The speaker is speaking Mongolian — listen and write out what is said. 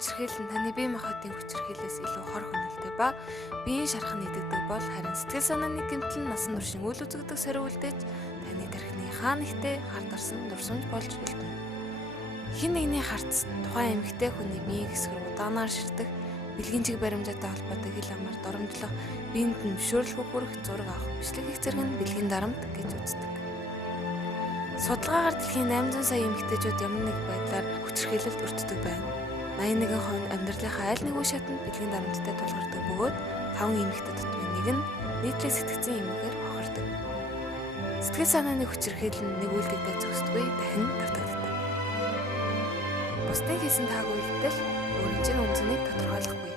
хүчирхийлэл нь таны бие махбодын хүчирхийллээс илүү хор хөнөөлтэй ба биеийн шархан нэгддэг бол харин сэтгэл санааны гэмтэл нь насан туршийн үйл үзэгдэх сорив үлдээж таны тархины хаа нэгтээ хар дарсан дурсамж болж үлдэнэ. Хэн нэгний харц тухайн эмэгтэй хүний биеийн хэсгэр удаанаар ширтэх, бэлгийн чиг баримжаатай холбоотой хил амаар доромжлох, биед нь зөвшөөрөл хүрэх, зураг авах, бичлэг хийх зэрэг нь бэлгийн дарамт гэж үздэг. Судалгаагаар дэлхийн 800 сая эмэгтэйчүүд ямар нэг байдлаар хүчирхийлэлд өртдөг байна. 81% амьдралынхаа аль нэг үе шатанд бэлгийн дарамттай тулгардаг бөгөөд 5 эмэгтэй дотор нэг нь нийтлэг сэтгцэн эмэгээр хохирдог. Сэтгэл санааны хүчирхийлэл нь нэг үйлдэлтэй зогсдоггүй, дахин давтагддаг. Бусдын хийсэн таагүй үйлдэл өөрийн чинь үнцнийг тодорхойлохгүй.